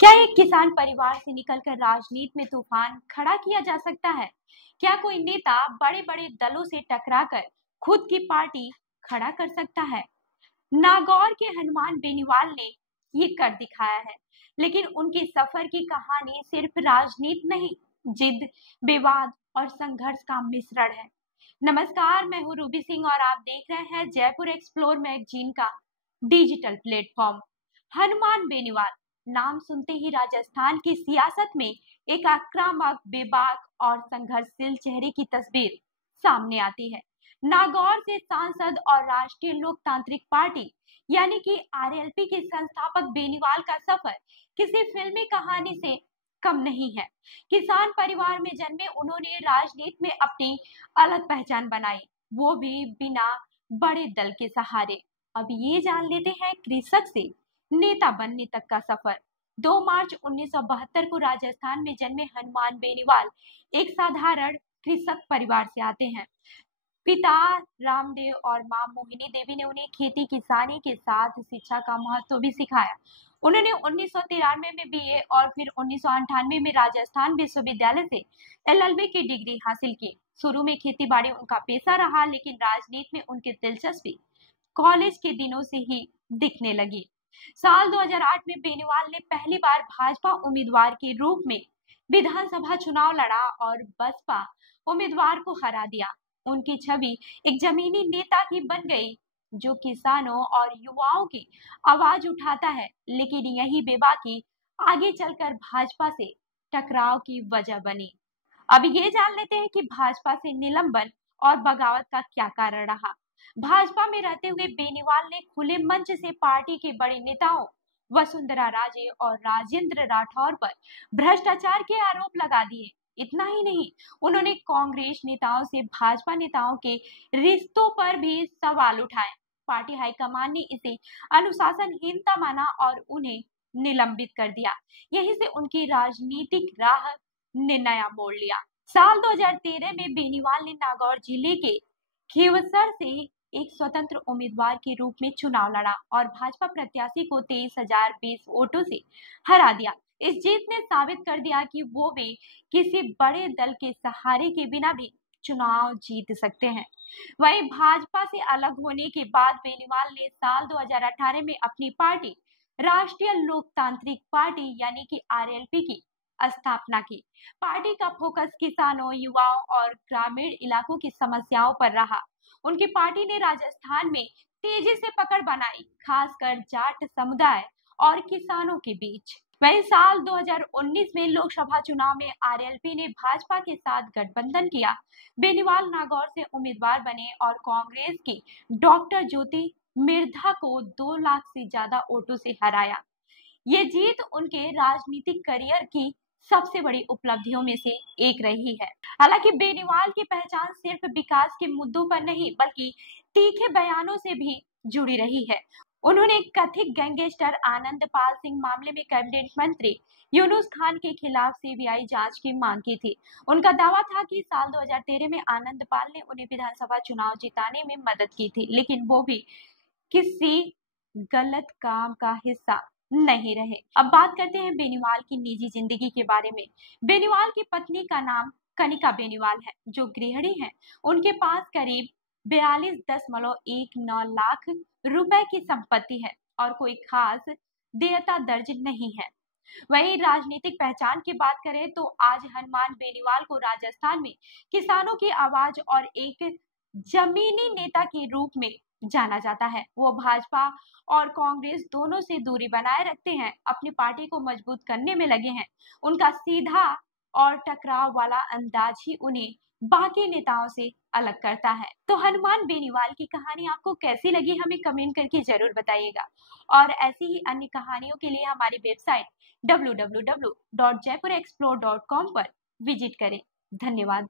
क्या एक किसान परिवार से निकलकर राजनीति में तूफान खड़ा किया जा सकता है? क्या कोई नेता बड़े बड़े दलों से टकराकर खुद की पार्टी खड़ा कर सकता है? नागौर के हनुमान बेनीवाल ने ये कर दिखाया है, लेकिन उनके सफर की कहानी सिर्फ राजनीति नहीं, जिद, विवाद और संघर्ष का मिश्रण है। नमस्कार, मैं हूँ रूबी सिंह और आप देख रहे हैं जयपुर एक्सप्लोर मैगजीन का डिजिटल प्लेटफॉर्म। हनुमान बेनीवाल नाम सुनते ही राजस्थान की सियासत में एक आक्रामक, बेबाक और संघर्षशील चेहरे की तस्वीर सामने आती है। नागौर से सांसद और राष्ट्रीय लोकतांत्रिक पार्टी यानी कि आरएलपी के संस्थापक बेनीवाल का सफर किसी फिल्मी कहानी से कम नहीं है। किसान परिवार में जन्मे उन्होंने राजनीति में अपनी अलग पहचान बनाई, वो भी बिना बड़े दल के सहारे। अब ये जान लेते हैं कृषक से नेता बनने तक का सफर। 2 मार्च 1972 को राजस्थान में जन्मे हनुमान बेनीवाल एक साधारण कृषक परिवार से आते हैं। पिता रामदेव और मां मोहिनी देवी ने उन्हें खेती किसानी के साथ शिक्षा का महत्व भी सिखाया। उन्होंने 1993 में बीए और फिर 1998 में राजस्थान विश्वविद्यालय से एलएलबी की डिग्री हासिल की। शुरू में खेतीबाड़ी उनका पेशा रहा, लेकिन राजनीति में उनकी दिलचस्पी कॉलेज के दिनों से ही दिखने लगी। साल 2008 में बेनीवाल ने पहली बार भाजपा उम्मीदवार के रूप में विधानसभा चुनाव लड़ा और बसपा उम्मीदवार को हरा दिया। उनकी छवि एक जमीनी नेता की बन गई, जो किसानों और युवाओं की आवाज उठाता है, लेकिन यही बेबाकी आगे चलकर भाजपा से टकराव की वजह बनी। अब ये जान लेते हैं कि भाजपा से निलंबन और बगावत का क्या कारण रहा। भाजपा में रहते हुए बेनीवाल ने खुले मंच से पार्टी के बड़े नेताओं वसुंधरा राजे और राजेंद्र राठौर पर भ्रष्टाचार के आरोप लगा दिए। इतना ही नहीं, उन्होंने कांग्रेस नेताओं से भाजपा नेताओं के रिश्तों पर भी सवाल उठाए। पार्टी हाईकमान ने इसे अनुशासनहीनता माना और उन्हें निलंबित कर दिया। यहीं से उनकी राजनीतिक राह ने नया मोड़ लिया। साल 2013 में बेनीवाल ने नागौर जिले के खींवसर से एक स्वतंत्र उम्मीदवार के रूप में चुनाव लड़ा और भाजपा प्रत्याशी को 23,020 वोटों से हरा दिया। इस जीत ने साबित कर दिया कि वो भी किसी बड़े दल के सहारे के बिना भी चुनाव जीत सकते हैं। वहीं भाजपा से अलग होने के बाद बेनीवाल ने साल 2018 में अपनी पार्टी राष्ट्रीय लोकतांत्रिक पार्टी यानी कि आरएलपी की स्थापना की। पार्टी का फोकस किसानों, युवाओं और ग्रामीण इलाकों की समस्याओं पर रहा। उनकी पार्टी ने राजस्थान में तेजी से पकड़ बनाई, खासकर जाट समुदाय और किसानों के बीच। वहीं साल 2019 में लोकसभा चुनाव में आरएलपी ने भाजपा के साथ गठबंधन किया। बेनीवाल नागौर से उम्मीदवार बने और कांग्रेस की डॉक्टर ज्योति मिर्धा को 2 लाख से ज्यादा वोटों से हराया। ये जीत उनके राजनीतिक करियर की सबसे बड़ी उपलब्धियों में से एक रही है। हालांकि बेनीवाल की पहचान सिर्फ विकास के मुद्दों पर नहीं, बल्कि तीखे बयानों से भी जुड़ी रही है। उन्होंने कथित गैंगस्टर आनंदपाल सिंह मामले में कैबिनेट मंत्री यूनुस खान के खिलाफ सीबीआई जांच की मांग की थी। उनका दावा था कि साल 2013 में आनंदपाल ने उन्हें विधानसभा चुनाव जिताने में मदद की थी, लेकिन वो भी किसी गलत काम का हिस्सा नहीं रहे। अब बात करते हैं बेनीवाल की निजी जिंदगी के बारे में। बेनीवाल की पत्नी का नाम कनिका बेनीवाल है, जो गृहिणी है। उनके पास करीब 42.19 लाख रुपए की संपत्ति है और कोई खास देयता दर्ज नहीं है। वही राजनीतिक पहचान की बात करें तो आज हनुमान बेनीवाल को राजस्थान में किसानों की आवाज और एक जमीनी नेता के रूप में जाना जाता है। वो भाजपा और कांग्रेस दोनों से दूरी बनाए रखते हैं, अपनी पार्टी को मजबूत करने में लगे हैं। उनका सीधा और टकराव वाला अंदाज ही उन्हें बाकी नेताओं से अलग करता है। तो हनुमान बेनीवाल की कहानी आपको कैसी लगी, हमें कमेंट करके जरूर बताइएगा। और ऐसी ही अन्य कहानियों के लिए हमारी वेबसाइट www.jaipurexplore.com पर विजिट करें। धन्यवाद।